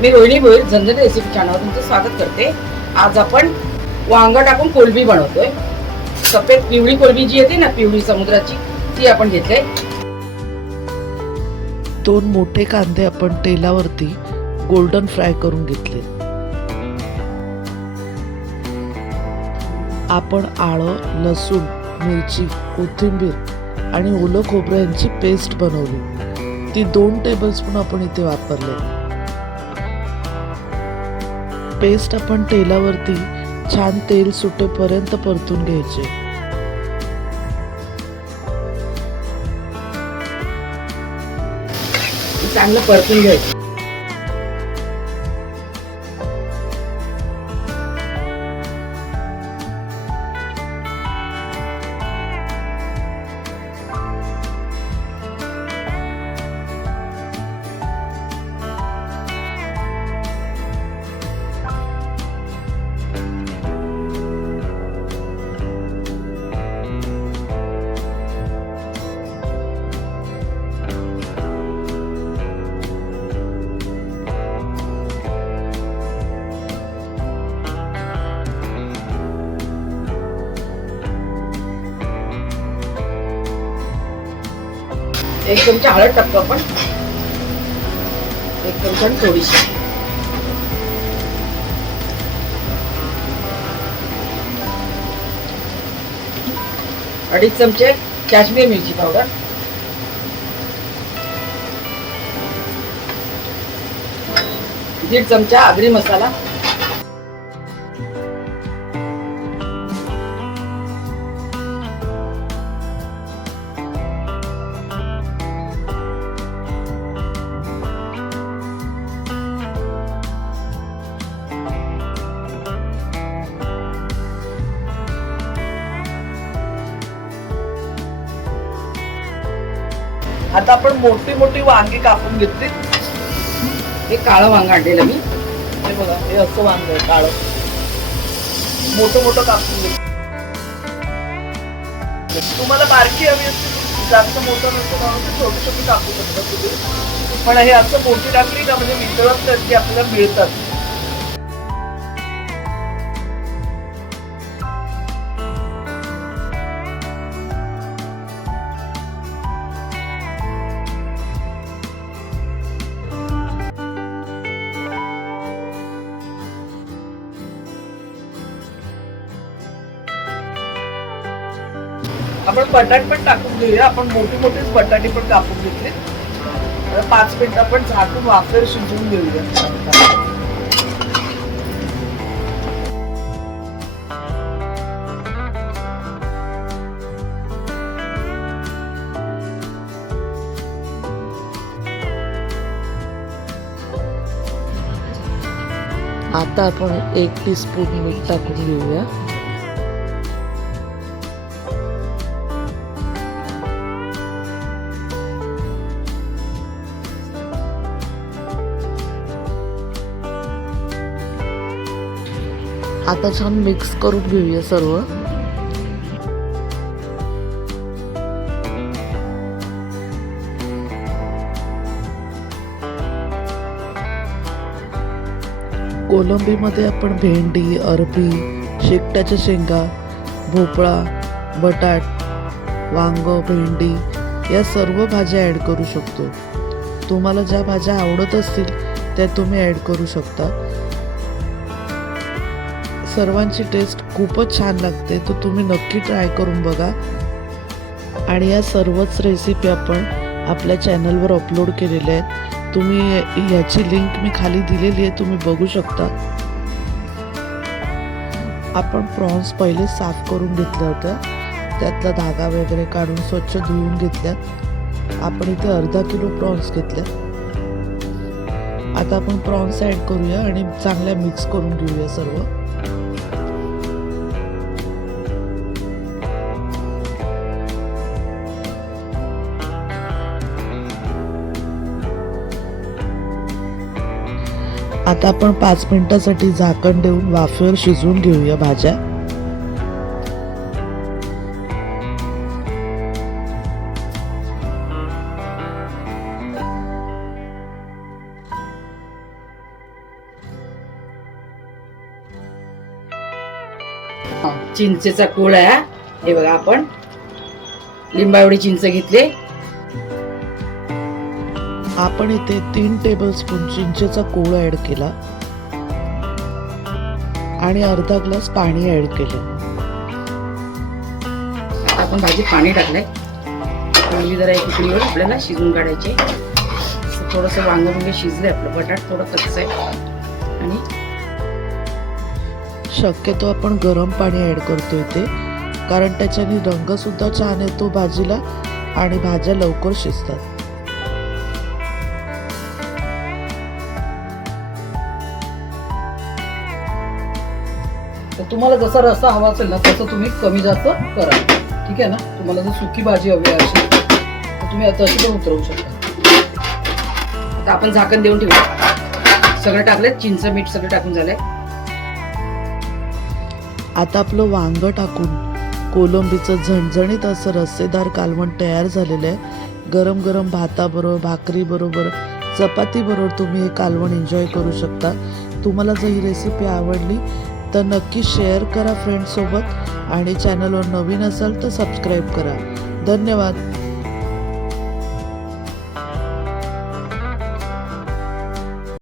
मी रोहिणी भोईर झणझणीत रेसिपी चॅनलवर तुमचं स्वागत करते। आज आपण वांग टाकून कोलंबी बनवतोय। सफेद पिवळी कोलंबी जी येते ना, पिवळी समुद्राची, ती आपण घेतले। 2 मोठे कांदे आपण तेलावरती गोल्डन फ्राय करून घेतले। आपण आलं, लसूण, मिरची, कोथिंबीर आणि ओलं खोबरं यांची पेस्ट बनवली। ती 2 टेबलस्पून आपण इथे वापरले। पेस्ट आपण तेलावरती छान तेल सुटेपर्यंत परतून घ्यायचे। चांगलं परतून घ्यायचं। एक चमचा हळद टाकतो आपण, 1 चमचा थोडीशी, अडीच चमचे काश्मीरी मिरची पावडर, 1.5 चमचा आगरी मसाला, आता आपण मोठी मोठी वांगी कापून घेतली। हे काळं वांग आणलेलं मी। हे बघा, हे असं वांग आहे काळं, मोठं मोठं कापून घेतलं। तुम्हाला बारकी हवी असते, जास्त मोठं नसतं म्हणून छोटी छोटी कापू शकता तुम्ही, पण हे असं मोठी टाकली का म्हणजे मिसळत तर आपल्याला मिळतात। आपण बटाटे पण टाकून घेऊया। आपण मोठी मोठीच बटाटे पण कापून घेतले। 5 मिनिट आपण झाकून वाफेवर शिजवून घेऊया। आता आपण 1 टीस्पून मीठ टाकून घेऊया। आता छान मिक्स करून घेऊया सर्व। कोलंबीमध्ये आपण भेंडी, अरबी, शेकटाच्या शेंगा, भोपळा, बटाट, वांग, भेंडी या सर्व भाज्या ॲड करू शकतो। तुम्हाला ज्या भाज्या आवडत असतील त्या तुम्ही ॲड करू शकता। सर्वांची टेस्ट खूपच छान लागते, तर तुम्ही नक्की ट्राय करून बघा। आणि या सर्वच रेसिपी आपण आपल्या चॅनलवर अपलोड केलेल्या आहेत। तुम्ही याची लिंक मी खाली दिलेली आहे, तुम्ही बघू शकता। आपण प्रॉन्स पहिले साफ करून घेतल्या होत्या, त्यातला धागा वगैरे काढून स्वच्छ धुवून घेतल्यात। आपण इथे अर्धा किलो प्रॉन्स घेतल्यात। आता आपण प्रॉन्स ॲड करूया आणि चांगल्या मिक्स करून घेऊया सर्व। आता आपण 5 मिनिटांसाठी झाकण देऊन वाफेवर शिजवून घेऊया भाज्या। चिंचेचा कोळ आहे हा. हे बघा आपण लिंबा एवढी चिंच घेतले. आपण इथे 3 टेबलस्पून चिंचेचा कोळ ऍड केला आणि अर्धा ग्लास पाणी ऍड केलं. आता आपण भाजीत पाणी टाकलंय. पहिली जरा एक उकळीवर आपल्याला शिजून काढायचे. थोडस वांग म्हणजे शिजलंय आपलं. बटाट थोडं कच्चं आहे आणि शक्यतो आपण गरम पाणी ऍड करतो इथे, कारण त्याच्याने रंग सुद्धा छान येतो भाजीला आणि भाज्या लवकर शिजतात. तर तुम्हाला जसा रस्सा हवा असेल ना तसं तुम्ही कमी जास्त करा. ठीक आहे ना. तुम्हाला जर सुकी भाजी हवी असेल तर तुम्ही तशी पण उतरवू शकता. आता आपण झाकण देऊन ठेवू. सगळं टाकलंय, चिंच मीठ सगळं टाकून झालंय. आता आपलं वांग टाकून कोलंबीचं झणझणीत असं रस्सेदार कालवण तयार झालेलं आहे. गरम गरम भाताबरोबर, भाकरीबरोबर, चपातीबरोबर तुम्ही हे कालवण एन्जॉय करू शकता. तुम्हाला जर ही रेसिपी आवडली तर नक्की शेअर करा फ्रेंड्ससोबत आणि चॅनलवर नवीन असाल तर सबस्क्राईब करा. धन्यवाद.